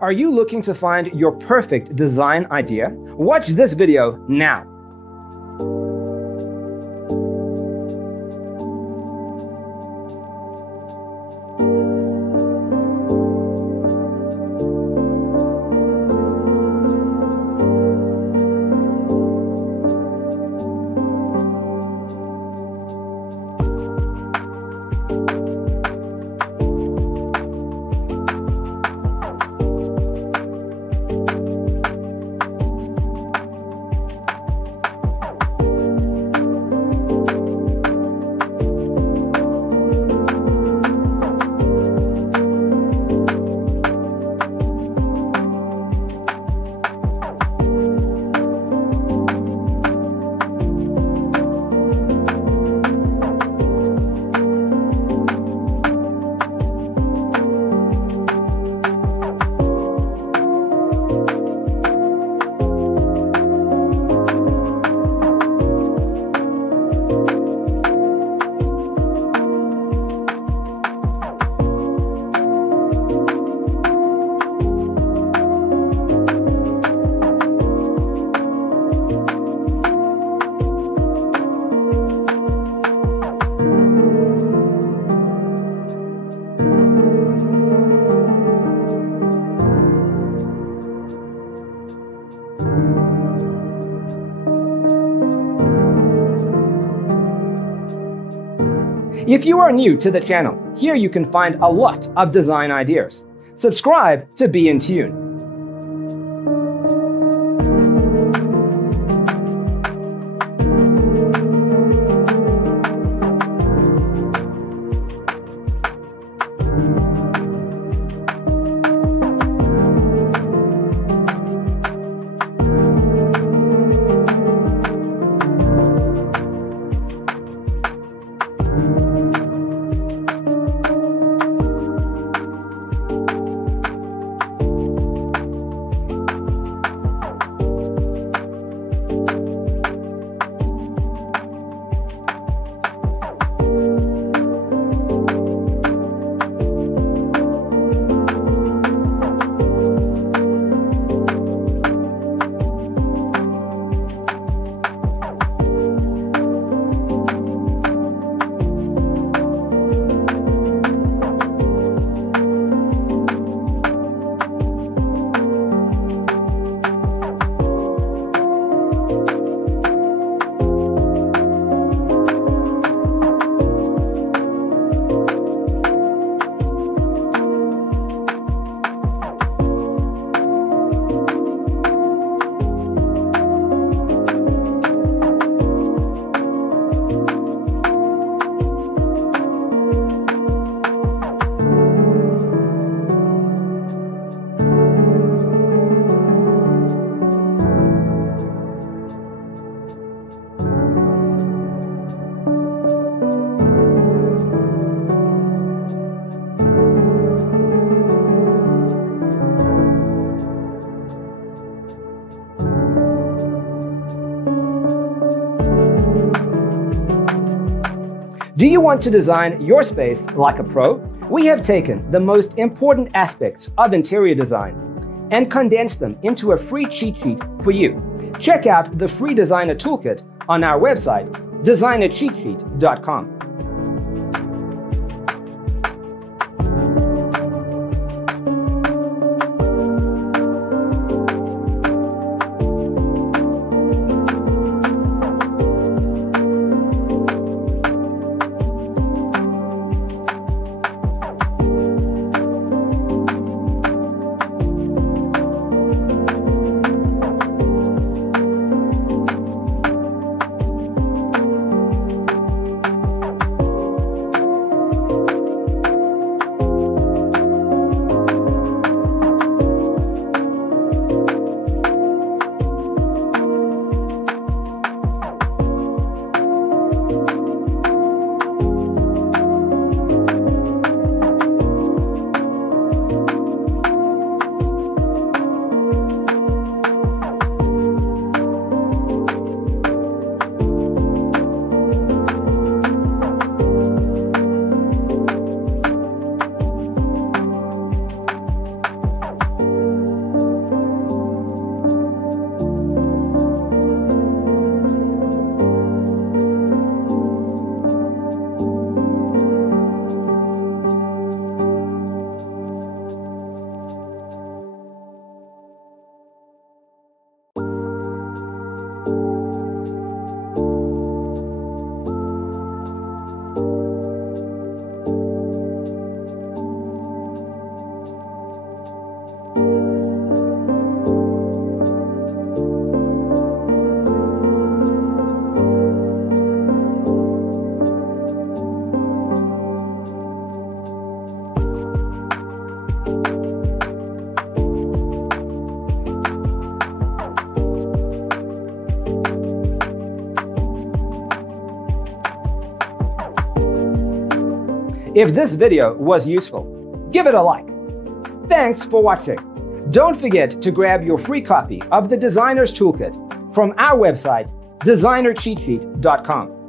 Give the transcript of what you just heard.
Are you looking to find your perfect design idea? Watch this video now. If you are new to the channel, here you can find a lot of design ideas. Subscribe to be in tune. Do you want to design your space like a pro? We have taken the most important aspects of interior design and condensed them into a free cheat sheet for you. Check out the free designer toolkit on our website, designercheatsheet.com. If this video was useful, give it a like. Thanks for watching. Don't forget to grab your free copy of the Designer's Toolkit from our website, designercheatsheet.com.